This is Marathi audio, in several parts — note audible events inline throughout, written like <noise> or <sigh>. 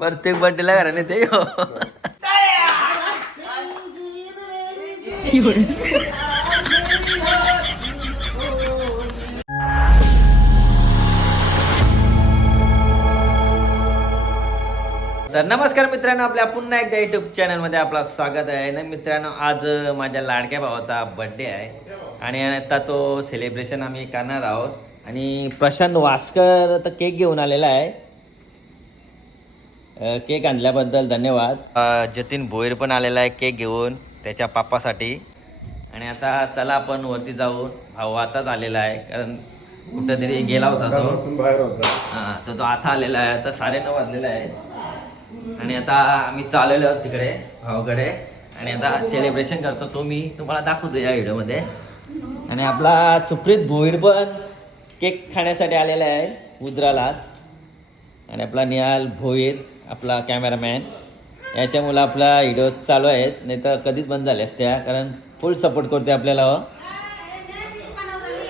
प्रत्येक बर्थडेला घरा नाही ते हो तर नमस्कार मित्रांनो आपल्या पुन्हा एकदा युट्यूब चॅनलमध्ये आपला स्वागत आहे. ना मित्रांनो आज माझ्या लाडक्या भावाचा बड्डे आहे. आणि आता तो सेलिब्रेशन आम्ही करणार आहोत. आणि प्रशांत वास्कर तर केक घेऊन आलेला आहे. केक आणल्याबद्दल धन्यवाद. जतीन भोईर पण आलेला आहे केक घेऊन त्याच्या पापासाठी. आणि आता चला आपण वरती जाऊ. भाऊ आताच आलेला आहे कारण कुठंतरी गेला होता तो. बाहेर होता. हा तर तो आता आलेला आहे. आता साडेनऊ वाजलेला आहे आणि आता आम्ही चाललेलो आहोत तिकडे भावाकडे आणि आता सेलिब्रेशन करतो तो मी. तुम्हाला दाखवतो या व्हिडिओमध्ये. आणि आपला सुप्रीत भोईर पण केक खाण्यासाठी आलेला आहे उजरालाच. आणि आपला निहाल भोईर आपला कॅमेरामॅन याच्यामुळं आपला व्हिडिओ चालू आहेत. नाही तर कधीच बंद झाले असत्या कारण फुल सपोर्ट करते आपल्याला हो.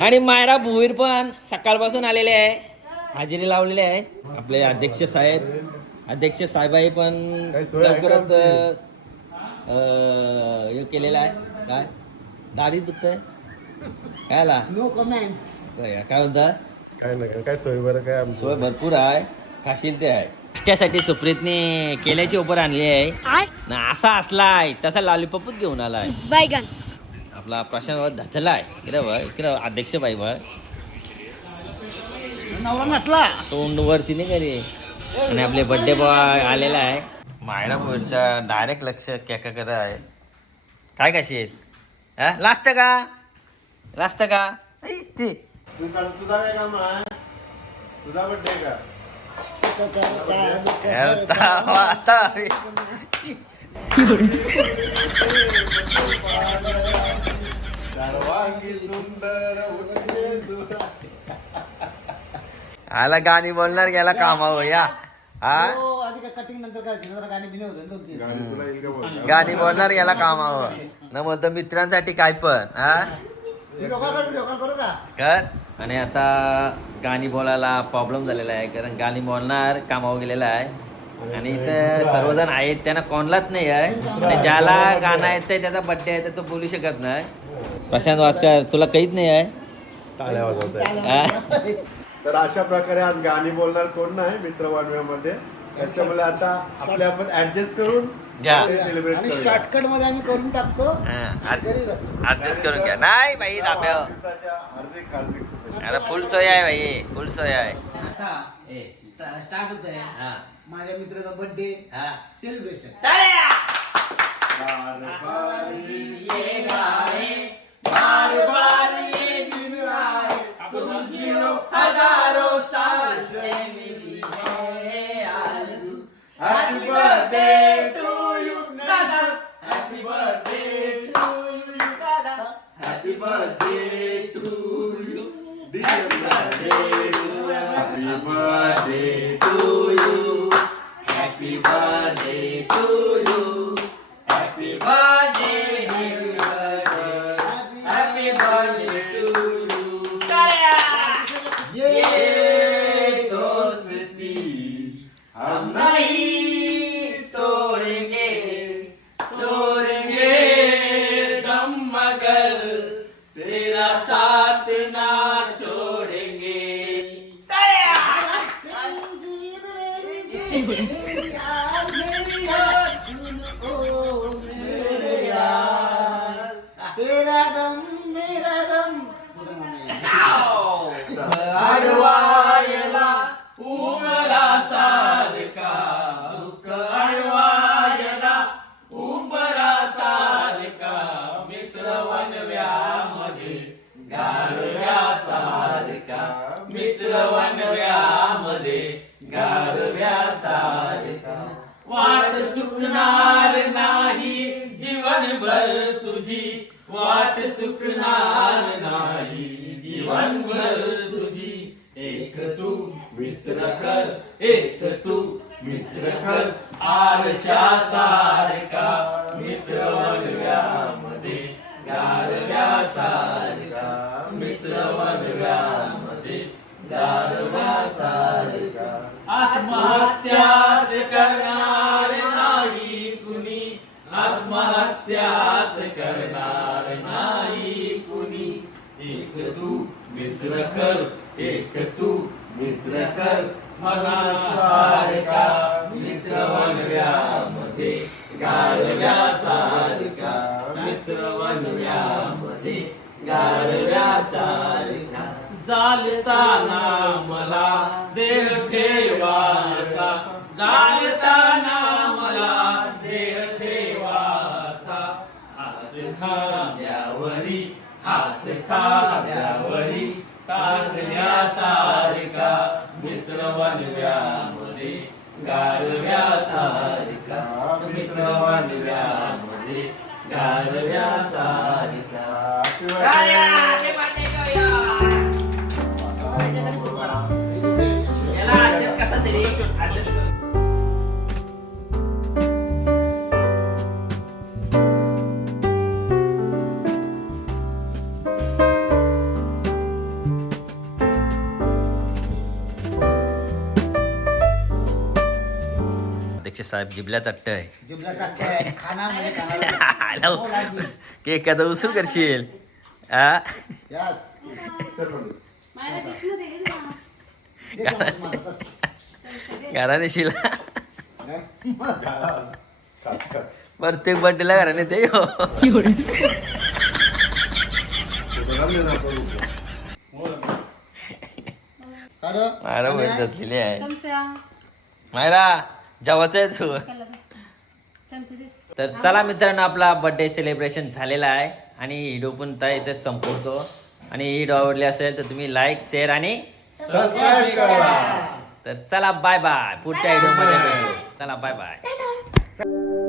आणि मायरा भोईर पण सकाळपासून आलेले आहे. हजेरी लावलेली आहे. आपले अध्यक्ष साहेब अध्यक्ष साहेबाई पण आहे लवकरच हे केलेलं आहे. काय? दाढी दुखतंय? काय ला नो कमेंट्स काय होतं काय नाही काय सोय? बरं काय सोय भरपूर आहे. खाशील ते आहे. त्यासाठी सुप्रीतने केल्याची ऑफर आणली आहे. ना असा असलाय तसा लॉलीपॉपच घेऊन आलाय. बैगन आपला प्रशांत धचला आहे इकडे बघ इकडे अध्यक्ष बाई बघ. नवरा म्हटला तोंड वरती नाही करे आणि आपले बर्थडे बॉय आलेला आहे. मायरा बोलच्या डायरेक्ट लक्ष कॅकाकडे आहे. काय कशी येईल हा? लास्ट का? लास्ट का? ऐ, ते. तुझा काय तुझा बड्डे का? सर्वांगी सुंदर. आला गाणी बोलणार गेला कामावर या. हा? कटिंग नंतर गाणी बोलणार गेला कामावर. न बोलतो मित्रांसाठी काय पण हा? करू आणि आता गाणी बोलायला प्रॉब्लेम झालेला आहे कारण गाणी बोलणार कामावर गेलेला आहे. आणि इथं सर्वजण आहेत त्यांना कोणलाच नाही आहे. आणि ज्याला गाणं येतंय त्याचा बड्डे आहे तर तो बोलू शकत नाही. प्रशांत वास्कर तुला काहीच नाही आहे? टाळ्या वाजवत आहे. तर अशा प्रकारे आज गाणी बोलणार कोण नाही मित्र वाढव्यामध्ये त्याच्यामुळे आता आपले आपण ऍडजस्ट करून घ्या. आणि शॉर्टकटमध्ये आम्ही करून टाकतो हा, घरी जातो. ऍडजस्ट करून घ्या. नाही भाई दाब्या वाढदिवसाच्या हार्दिक हार्दिक शुभेच्छा. आता फुल सोय आहे भाई फुल सोय आहे. आता ए, स्टार्ट होत आहे. हा, माझ्या मित्राचा बर्थडे हा. Celebration Happy birthday to you, dear मित्र कर एक तू मित्र कर आरशा सारखा मित्र वनव्यामध्ये गारव्या सारखा मित्र वनव्यामध्ये गारव्या सारखा. आत्महत्यास करणार नाही कुणी आत्महत्यास करणार नाही कुणी. एक तू मित्र कर एक तू मित्र कर मला सारखा मित्र वनव्यामध्ये गारव्या सारखा मित्र वनव्यामध्ये गारव्या सारखा चालताना मला देह ठेवासा चालताना मला देह ठेवासा हात खांद्यावरी हात खांद्यावरी टाकल्यासारिका मित्र वनव्यामध्ये गारव्यासारिका मित्र वनव्यामध्ये गारव्या सारिका अध्यक्ष साहेब जिबल्या तट्ट आहे. खाना म्हणजे <laughs> केक आता उसूल करशील. आ? घराने शिला <laughs> प्रत्येक बर्थडेला घराने ते. हो मायरा आहे चमचा. मायरा. जेवायचं आहे तर चला मित्रांनो आपला बर्थडे सेलिब्रेशन झालेला आहे. आणि व्हिडिओ पण त्या इथे संपवतो. आणि व्हिडिओ आवडली असेल तर तुम्ही लाईक शेअर आणि सबस्क्राईब करा. तर चला बाय बाय पुढच्या व्हिडिओमध्ये भेटू. चला बाय बाय